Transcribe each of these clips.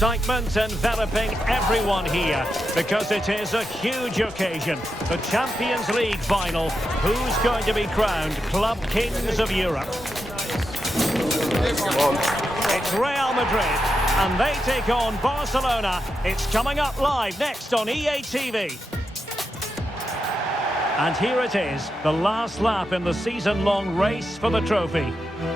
Excitement enveloping everyone here because it is a huge occasion. The Champions League final. Who's going to be crowned Club Kings of Europe? It's Real Madrid, and they take on Barcelona. It's coming up live next on EA TV. And here it is, the last lap in the season-long race for the trophy.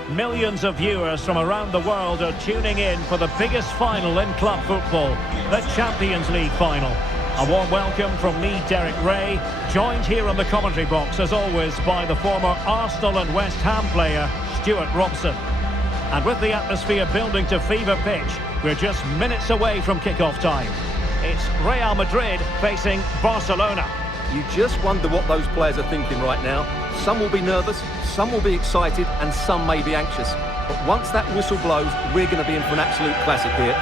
Millions of viewers from around the world are tuning in for the biggest final in club football, the Champions League final. A warm welcome from me, Derek Ray, joined here in the commentary box, as always, by the former Arsenal and West Ham player, Stuart Robson. And with the atmosphere building to fever pitch, we're just minutes away from kick-off time. It's Real Madrid facing Barcelona. You just wonder what those players are thinking right now. Some will be nervous, some will be excited, and some may be anxious. But once that whistle blows, we're going to be in for an absolute classic here.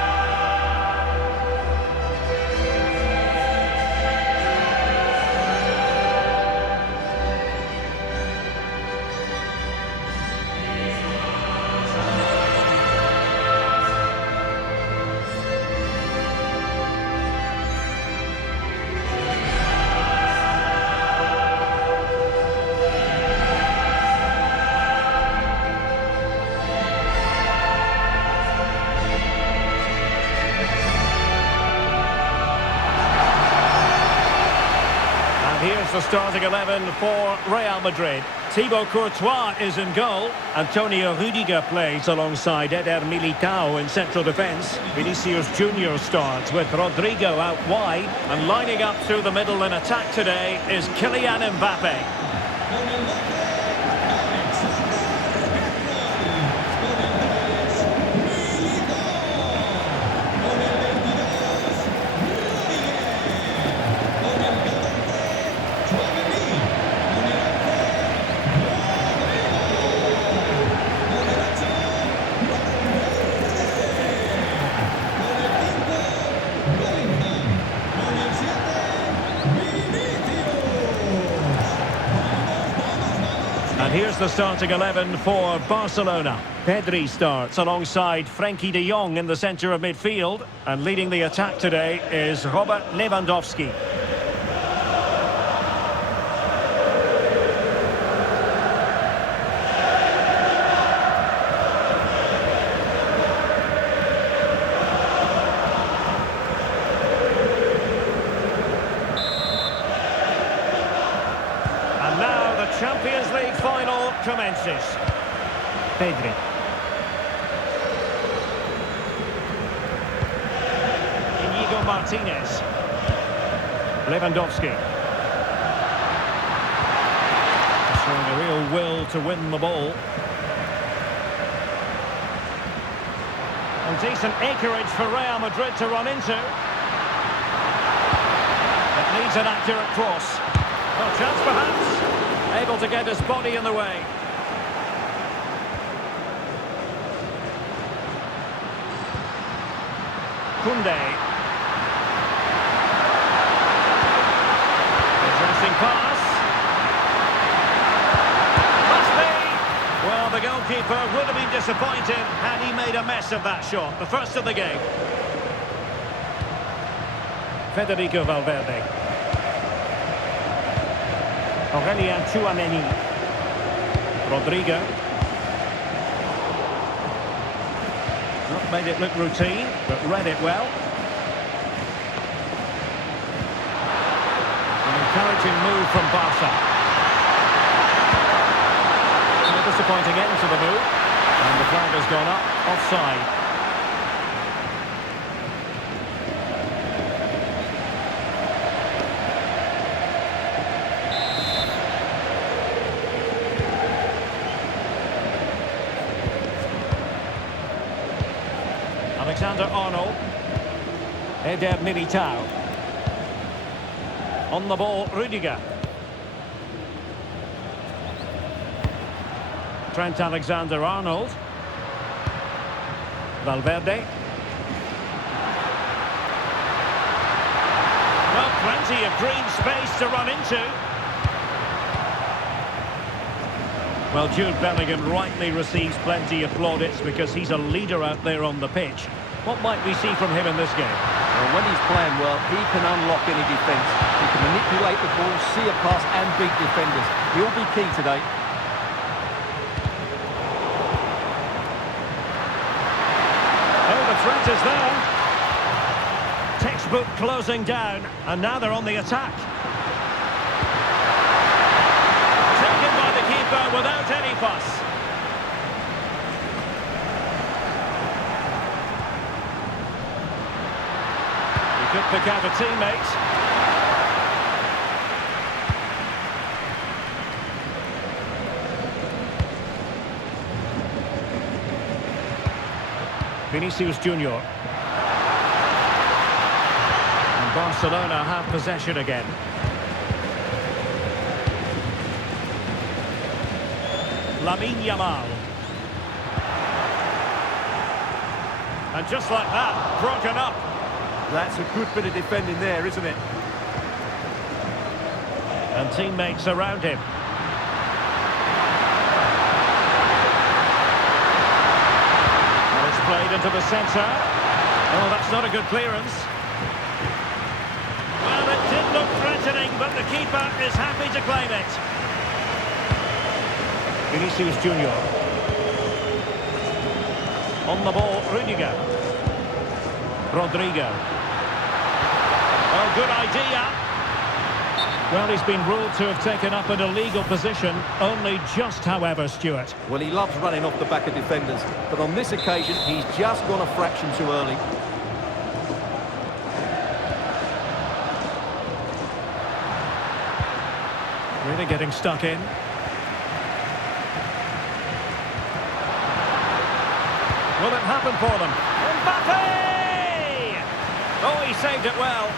Here's the starting 11 for Real Madrid. Thibaut Courtois is in goal. Antonio Rudiger plays alongside Eder Militao in central defence. Vinicius Junior starts with Rodrigo out wide. And lining up through the middle in attack today is Kylian Mbappe. And here's the starting 11 for Barcelona. Pedri starts alongside Frenkie de Jong in the centre of midfield. And leading the attack today is Robert Lewandowski. And now the Champions League final commences. Pedri. Inigo Martinez. Lewandowski. Showing a real will to win the ball. And decent acreage for Real Madrid to run into. It needs an accurate cross. Well, chance perhaps. Able to get his body in the way. Koundé. Interesting pass. Must be. Well, the goalkeeper would have been disappointed had he made a mess of that shot. The first of the game. Federico Valverde. Aurelien Tchouameni. Rodrigo. Not made it look routine, but read it well. An encouraging move from Barca. A disappointing end to the move. And the flag has gone up, offside. Alexander-Arnold. Eder Militao. On the ball, Rudiger. Trent Alexander-Arnold. Valverde. Well, plenty of green space to run into. Well, Jude Bellingham rightly receives plenty of plaudits because he's a leader out there on the pitch. What might we see from him in this game? Well, when he's playing well, he can unlock any defence. He can manipulate the ball, see a pass and beat defenders. He'll be key today. Oh, the threat is there. Textbook closing down, and now they're on the attack. Taken by the keeper without any fuss. He could pick out a teammate. Vinicius Junior. And Barcelona have possession again. Lamine Yamal. And just like that, broken up. That's a good bit of defending there, isn't it? And teammates around him. Well, it's played into the centre. Oh, that's not a good clearance. Well, it did look threatening, but the keeper is happy to claim it. Vinicius Junior. On the ball, Rudiger. Rodrigo. Oh, good idea. Well, he's been ruled to have taken up an illegal position. Only just, however, Stuart. Well, he loves running off the back of defenders. But on this occasion, he's just gone a fraction too early. Really getting stuck in. Will it happen for them? Mbappe! Oh, he saved it well.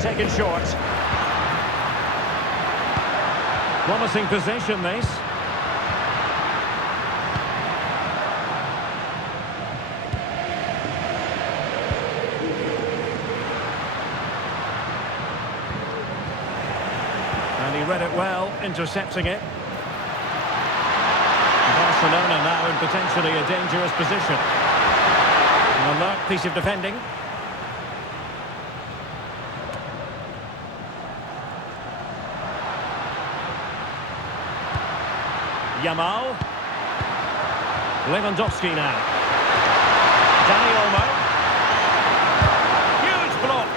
Taken short. Promising possession, this. And he read it well, intercepting it. Barcelona now in potentially a dangerous position. An alert piece of defending. Yamal. Lewandowski now. Dani Olmo. Huge block.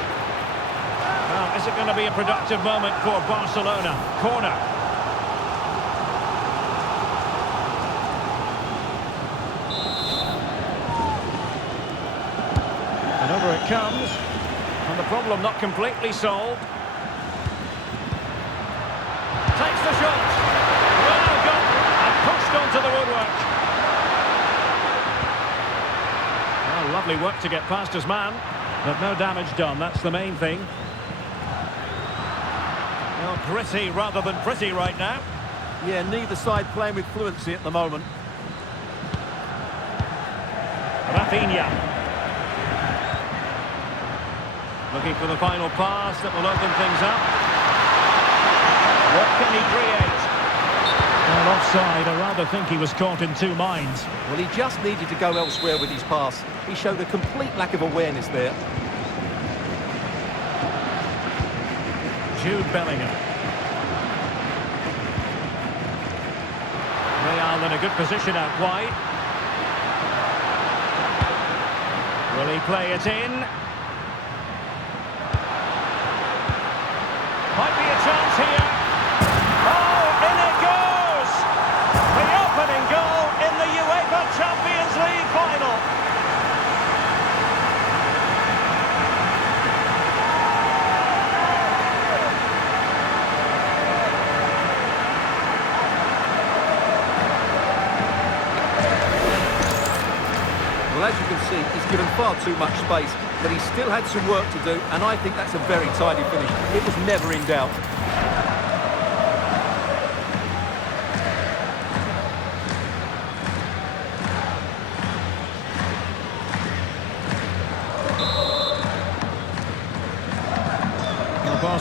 Well, is it going to be a productive moment for Barcelona? Corner. And over it comes. And the problem not completely solved. Takes the shot. Pushed onto the woodwork. Well, lovely work to get past his man, but no damage done. That's the main thing. Well, gritty rather than pretty right now. Yeah, neither side playing with fluency at the moment. Rafinha. Looking for the final pass that will open things up. What can he create? Well, offside, I rather think he was caught in two minds. Well, he just needed to go elsewhere with his pass. He showed a complete lack of awareness there. Jude Bellingham. Real in a good position out wide. Will he play it in? Might be a chance here. Oh, in it goes! The opening goal in the UEFA Champions League final. Well, as you can see, he's given far too much space, but he still had some work to do, and I think that's a very tidy finish. It was never in doubt.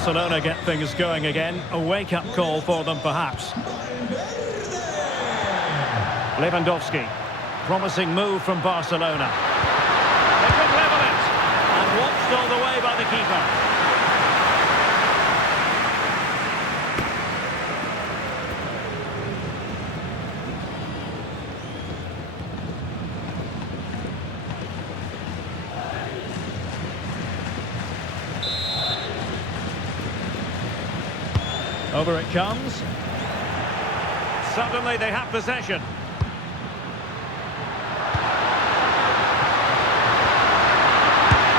Barcelona get things going again. A wake-up call for them, perhaps. Lewandowski. Promising move from Barcelona. They could level it. And watched all the way by the keeper. Over it comes. Suddenly they have possession.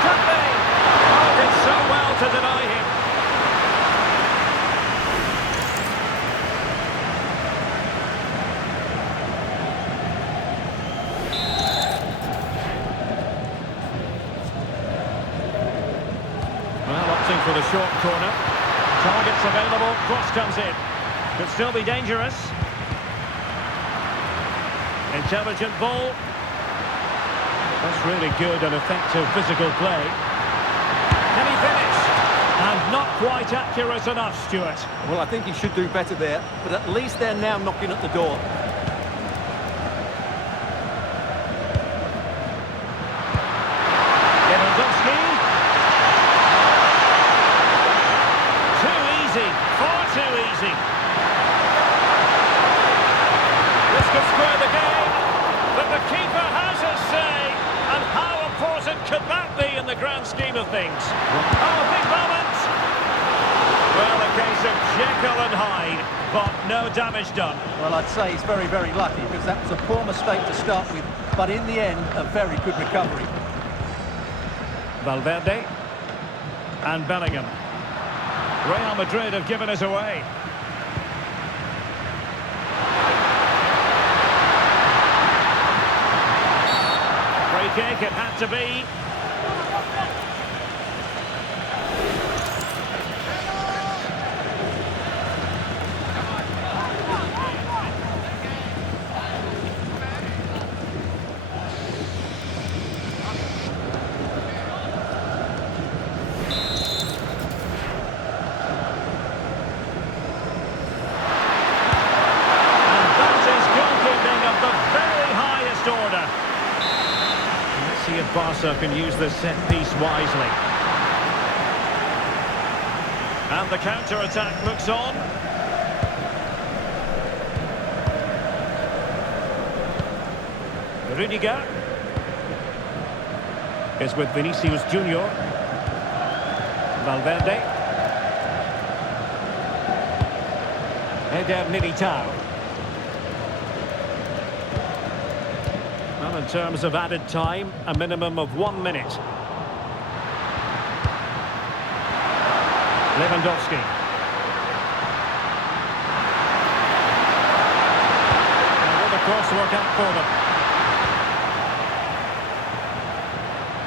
Could be. Oh, did so well to deny him. Well, opting for the short corner. Targets available, cross comes in. Could still be dangerous. Intelligent ball. That's really good and effective physical play. Can he finish? And not quite accurate enough, Stuart. Well, I think he should do better there, but at least they're now knocking at the door. Far too easy. This could square the game, but the keeper has his say. And how important could that be in the grand scheme of things? Oh, big moment! Well, a case of Jekyll and Hyde, but no damage done. Well, I'd say he's very, very lucky, because that was a poor mistake to start with, but in the end, a very good recovery. Valverde and Bellingham. Real Madrid have given it away. Free kick, it had to be. See if Barca can use this set piece wisely. And the counter-attack looks on. Rudiger is with Vinicius Junior. Valverde. Eder Militao. Well, in terms of added time, a minimum of 1 minute. Lewandowski. And will the cross work out for them?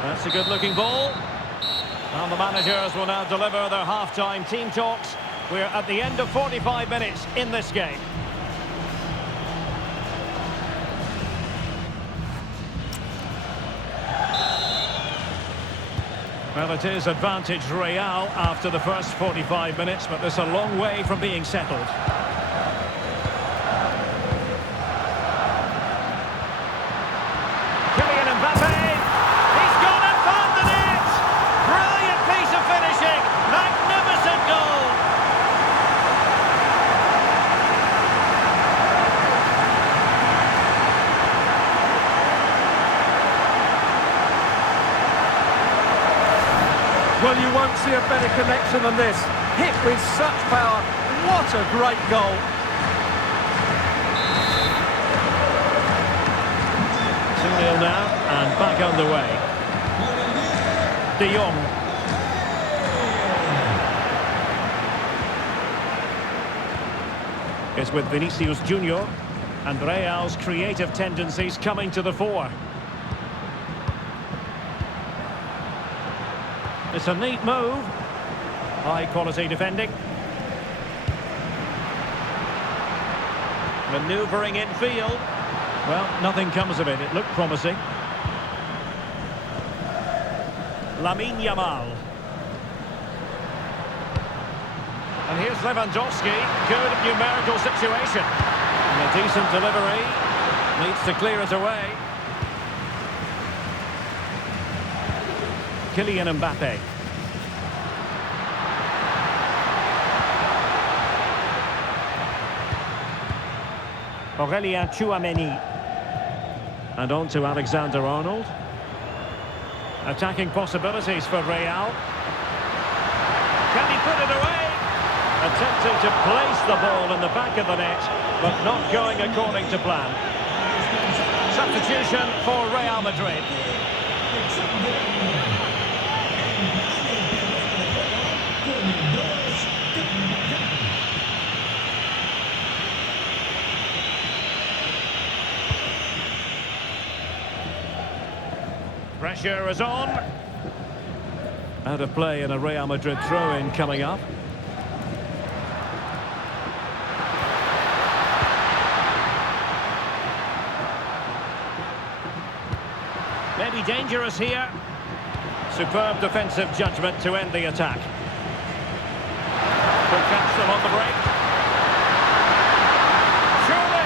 That's a good-looking ball. And the managers will now deliver their half-time team talks. We're at the end of 45 minutes in this game. Well, it is advantage Real after the first 45 minutes, but there's a long way from being settled. Kylian Mbappe! He's gone and found the net! Brilliant piece of finishing! Magnificent goal! Well, you won't see a better connection than this. Hit with such power. What a great goal. 2-0 now, and back underway. De Jong. Is with Vinicius Junior, and Real's creative tendencies coming to the fore. It's a neat move. High-quality defending. Manoeuvring in field. Well, nothing comes of it. It looked promising. Lamine Yamal. And here's Lewandowski. Good numerical situation. And a decent delivery. Needs to clear it away. Kylian Mbappe. Aurelien Tchouameni. And on to Alexander-Arnold. Attacking possibilities for Real. Can he put it away? Attempting to place the ball in the back of the net, but not going according to plan. Substitution for Real Madrid. Pressure is on. Out of play and a Real Madrid throw-in coming up. Maybe dangerous here. Superb defensive judgment to end the attack. Could catch them on the break. Surely!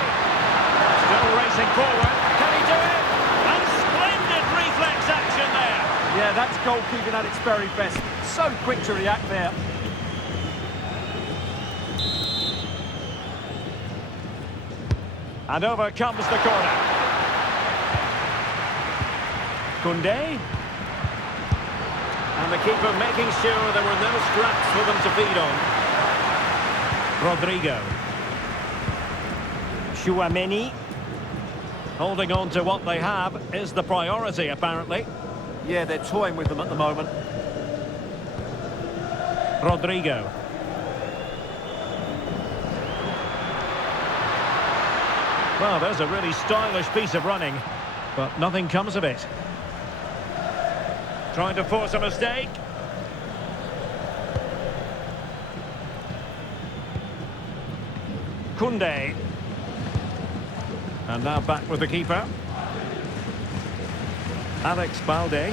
Still racing forward. Can he do it? And splendid reflex action there. Yeah, that's goalkeeping at its very best. So quick to react there. And over comes the corner. Koundé. And the keeper making sure there were no scraps for them to feed on. Rodrigo. Tchouameni. Holding on to what they have is the priority, apparently. Yeah, they're toying with them at the moment. Rodrigo. Well, there's a really stylish piece of running, but nothing comes of it. Trying to force a mistake. Koundé. And now back with the keeper. Alex Balde.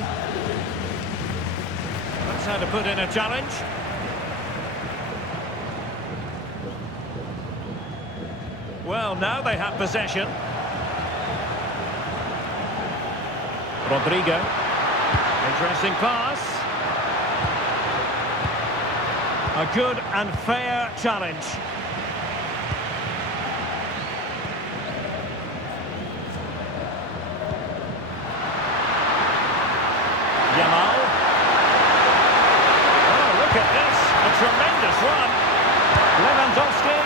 That's how to put in a challenge. Well, now they have possession. Rodrigo. Interesting pass. A good and fair challenge. Yamal. Oh, look at this. A tremendous run. Lewandowski.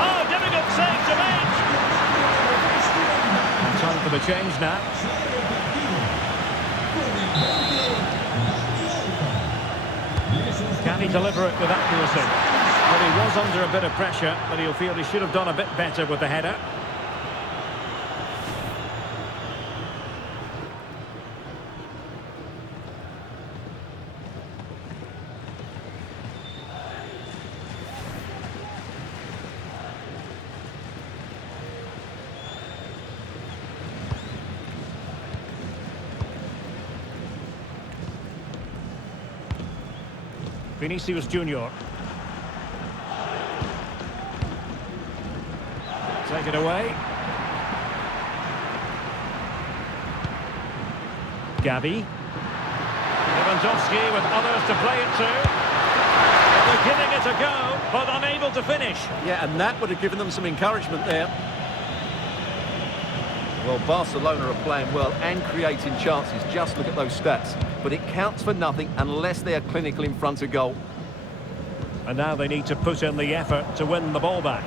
Oh, difficult save to make. And time for the change now. Can he deliver it with accuracy? Well, he was under a bit of pressure, but he'll feel he should have done a bit better with the header. Vinicius Junior. Take it away. Gavi. Lewandowski with others to play it to. Well, they're giving it a go, but unable to finish. Yeah, and that would have given them some encouragement there. Well, Barcelona are playing well and creating chances. Just look at those stats. But it counts for nothing unless they are clinical in front of goal. And now they need to put in the effort to win the ball back.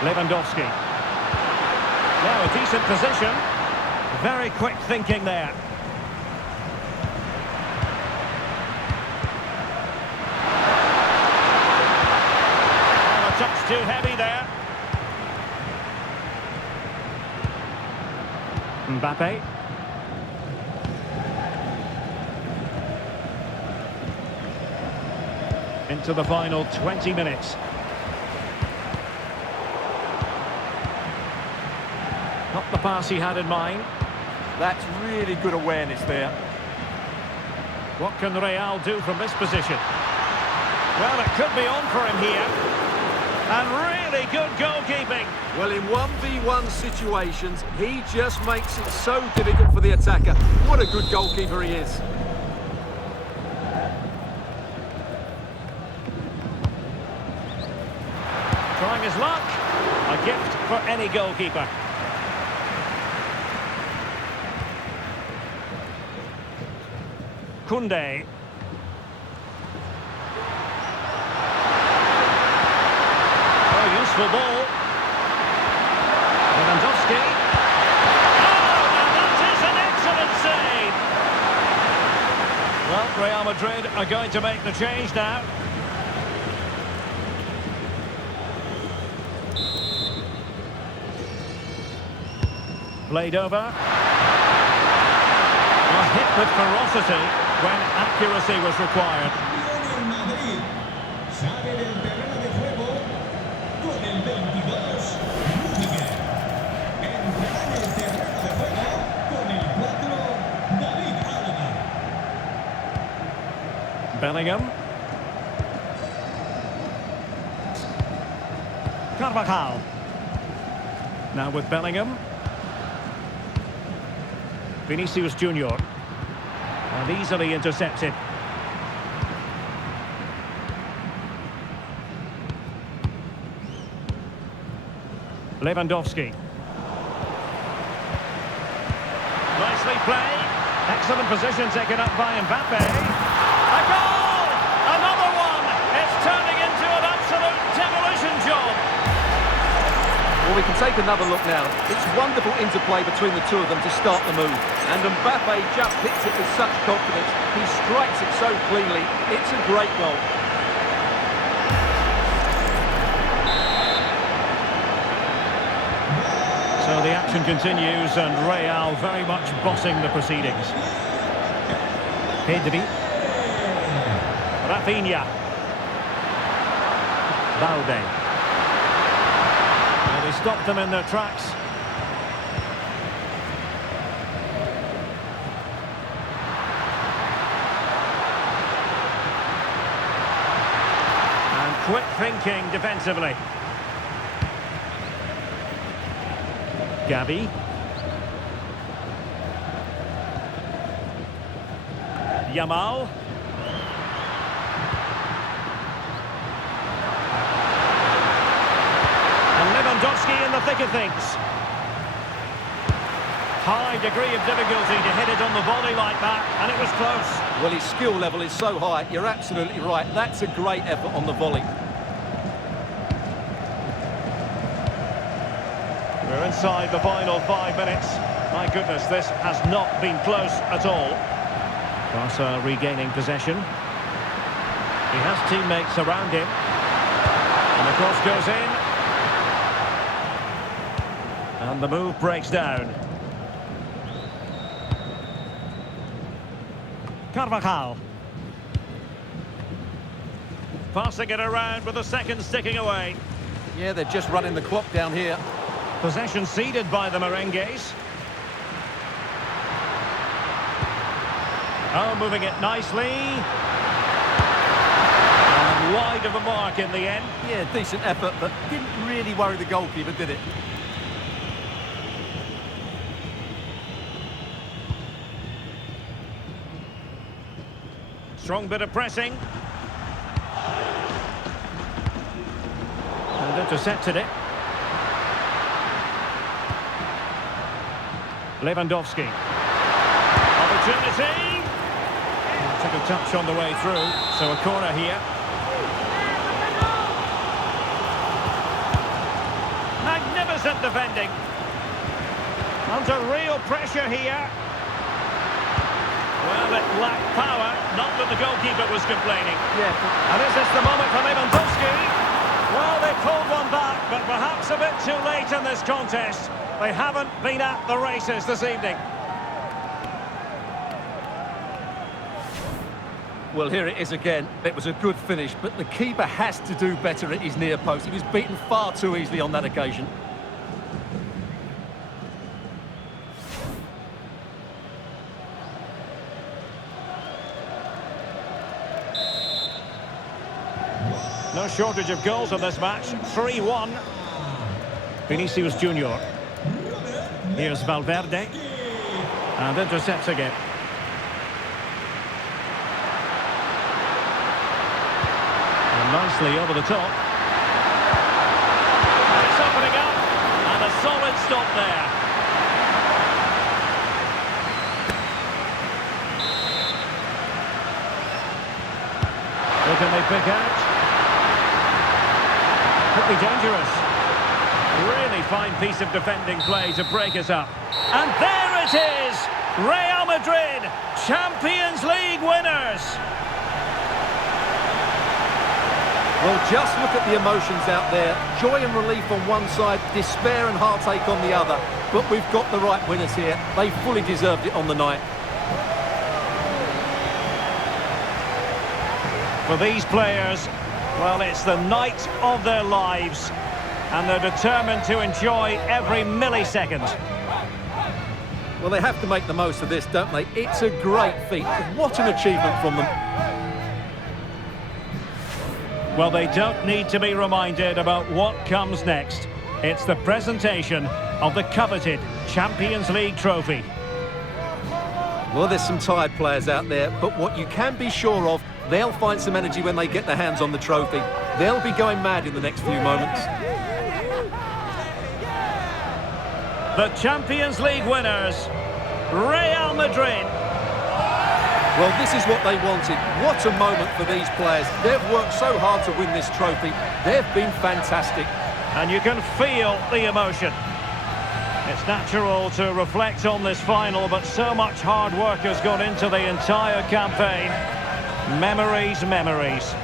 Lewandowski. Now a decent position. Very quick thinking there. Oh, a touch too heavy there. Mbappe. Into the final 20 minutes. Not the pass he had in mind. That's really good awareness there. What can Real do from this position? Well, it could be on for him here. And really good goalkeeping. Well, in 1v1 situations, he just makes it so difficult for the attacker. What a good goalkeeper he is. Trying his luck. A gift for any goalkeeper. Koundé. Oh, useful ball. Lewandowski. Oh, and that is an excellent save. Well, Real Madrid are going to make the change now. Played over. A hit with ferocity when accuracy was required. Madrid sale del terreno de juego con el 22, Rudiger. Entrará en el terreno de juego con el 4, David Alaba. Bellingham. Carvajal. Now with Bellingham. Vinicius Junior. And easily intercepted. Lewandowski. Nicely played. Excellent position taken up by Mbappe. A goal! Another one! It's turning into an absolute demolition job. Well, we can take another look now. It's wonderful interplay between the two of them to start the move. And Mbappe just hits it with such confidence. He strikes it so cleanly. It's a great goal. So the action continues and Real very much bossing the proceedings. Pedri. Rafinha. Balde. Well, they stopped them in their tracks. And quick thinking defensively. Gavi. Yamal. And Lewandowski in the thick of things. High degree of difficulty to hit it on the volley like that, and it was close. Well, his skill level is so high. You're absolutely right. That's a great effort on the volley. We're inside the final 5 minutes. My goodness, this has not been close at all. Barca regaining possession. He has teammates around him. And the cross goes in. And the move breaks down. Carvajal. Passing it around with a second sticking away. Yeah, they're just running the clock down here. Possession ceded by the Merengues. Oh, moving it nicely. And wide of the mark in the end. Yeah, decent effort, but didn't really worry the goalkeeper, did it? Strong bit of pressing. And intercepted it. Lewandowski. Opportunity. Took a touch on the way through, so a corner here. Magnificent defending. Under real pressure here. Well, it lacked power, not that the goalkeeper was complaining. Yeah. And is this the moment for Lewandowski? Well, they pulled one back, but perhaps a bit too late in this contest. They haven't been at the races this evening. Well, here it is again. It was a good finish, but the keeper has to do better at his near post. He was beaten far too easily on that occasion. No shortage of goals in this match. 3-1. Vinicius Junior. Here's Valverde. And intercepts again. And nicely over the top. It's opening up. And a solid stop there. What can they pick out? Could be dangerous. Really fine piece of defending play to break us up. And there it is! Real Madrid, Champions League winners! Well, just look at the emotions out there. Joy and relief on one side, despair and heartache on the other. But we've got the right winners here. They fully deserved it on the night. For these players, well, it's the night of their lives. And they're determined to enjoy every millisecond. Well, they have to make the most of this, don't they? It's a great feat. What an achievement from them. Well, they don't need to be reminded about what comes next. It's the presentation of the coveted Champions League trophy. Well, there's some tired players out there, but what you can be sure of, they'll find some energy when they get their hands on the trophy. They'll be going mad in the next few moments. The Champions League winners, Real Madrid. Well, this is what they wanted. What a moment for these players. They've worked so hard to win this trophy. They've been fantastic. And you can feel the emotion. It's natural to reflect on this final, but so much hard work has gone into the entire campaign. Memories, memories.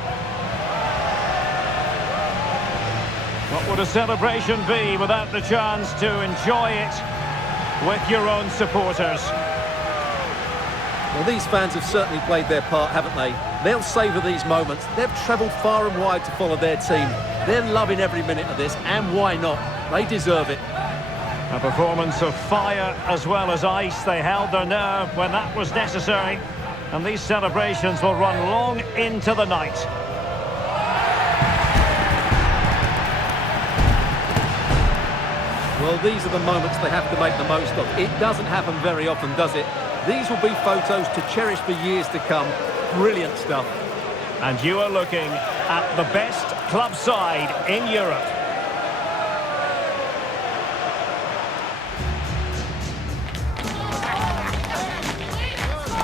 What would a celebration be without the chance to enjoy it with your own supporters? Well, these fans have certainly played their part, haven't they? They'll savour these moments. They've travelled far and wide to follow their team. They're loving every minute of this, and why not? They deserve it. A performance of fire as well as ice. They held their nerve when that was necessary. And these celebrations will run long into the night. Well, these are the moments they have to make the most of. It doesn't happen very often, does it? These will be photos to cherish for years to come. Brilliant stuff. And you are looking at the best club side in Europe.